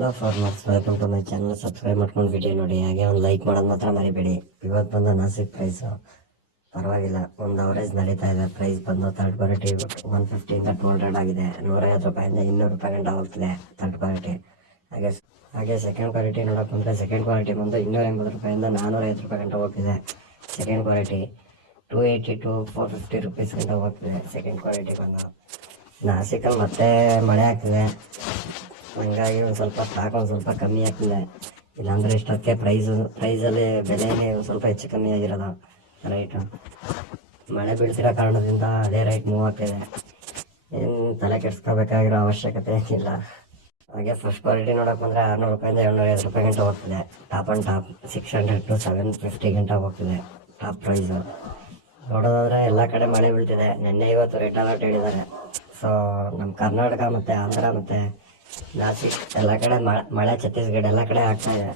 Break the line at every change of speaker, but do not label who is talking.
Hello farmers welcome to my channel subscribe ಮಾಡ್ಕೊಂಡು video ನೋಡಿ. ಹಾಗೆ ಒಂದು ಲೈಕ್ ಮಾಡೋದು ಮಾತ್ರ ಮರಿಬೇಡಿ. ಇವತ್ತು ಬಂದು ನಾಸಿಕ್ ಪ್ರೈಸು ಪರವಾಗಿಲ್ಲ, ಒಂದು ಅವರೇಜ್ ನಡೀತಾ ಇದೆ. ಪ್ರೈಸ್ ಬಂದು ತರ್ಡ್ ಕ್ವಾಲಿಟಿ ಒನ್ ಫಿಫ್ಟಿಯಿಂದ ಟು ಹಂಡ್ರೆಡ್ ಆಗಿದೆ. ನೂರೈವತ್ತು ರೂಪಾಯಿಂದ ಇನ್ನೂರು ರೂಪಾಯಿ ಗಂಟೆ ಹೋಗ್ತಿದೆ ತರ್ಡ್ ಕ್ವಾಲಿಟಿ ಹಾಗೆ ಹಾಗೆ ಸೆಕೆಂಡ್ ಕ್ವಾಲಿಟಿ ನೋಡೋಕೆ ಬಂದರೆ ಸೆಕೆಂಡ್ ಕ್ವಾಲಿಟಿ ಬಂದು ಇನ್ನೂರ ಎಂಬತ್ತು ರೂಪಾಯಿಂದ ನಾನ್ನೂರೈವತ್ತು ರೂಪಾಯಿ ಗಂಟೆ ಹೋಗ್ತಿದೆ. Second quality two eighty to four fifty rupees ಗಂಟೆ ಹೋಗ್ತಿದೆ. ಸೆಕೆಂಡ್ ಕ್ವಾಲಿಟಿ ಬಂದು ನಾಸಿಕಲ್ಲಿ ಮತ್ತೆ ಮಳೆ ಆಗ್ತಿದೆ. ಹಂಗಾಗಿ ಒಂದು ಸ್ವಲ್ಪ ಸ್ಟಾಕ್ ಒಂದು ಸ್ವಲ್ಪ ಕಮ್ಮಿ ಆಗ್ತಿದೆ. ಇಲ್ಲಾಂದ್ರೆ ಇಷ್ಟಕ್ಕೆ ಪ್ರೈಸು ಪ್ರೈಸಲ್ಲಿ ಬೆಲೆನೇ ಸ್ವಲ್ಪ ಹೆಚ್ಚು ಕಮ್ಮಿ ಆಗಿರೋದು ರೈಟು ಮಳೆ ಬೀಳ್ತಿರೋ ಕಾರಣದಿಂದ ಅದೇ ರೈಟ್ ಮೂವ್ ಆಗ್ತಿದೆ. ಏನು ತಲೆ ಕೆಡ್ಸ್ಕೋಬೇಕಾಗಿರೋ ಅವಶ್ಯಕತೆ ಏನಿಲ್ಲ ಹಾಗೆ ಫಸ್ಟ್ ಕ್ವಾಲಿಟಿ ನೋಡೋಕೆ ಬಂದರೆ ಆರುನೂರು ರೂಪಾಯಿಂದ ಏಳ್ನೂರ, ಐವತ್ತು ರೂಪಾಯಿ ಗಂಟೆ ಹೋಗ್ತಿದೆ. Top and top six hundred to seven fifty ಗಂಟೆ ಹೋಗ್ತಿದೆ ಟಾಪ್ ಪ್ರೈಸು ನೋಡೋದಾದ್ರೆ ಎಲ್ಲ ಕಡೆ ಮಳೆ ಬೀಳ್ತಿದೆ. ನಿನ್ನೆ ಇವತ್ತು ರೆಡ್ ಅಲರ್ಟ್ ಹೇಳಿದ್ದಾರೆ. ಸೊ ನಮ್ಮ ಕರ್ನಾಟಕ ಮತ್ತು ಆಂಧ್ರ ಮತ್ತು ನಾಸಿಕ್ ಎಲ್ಲ ಕಡೆ ಮಳೆ ಛತ್ತೀಸ್ಗಢ ಎಲ್ಲ ಕಡೆ ಆಗ್ತಾ ಇದೆ.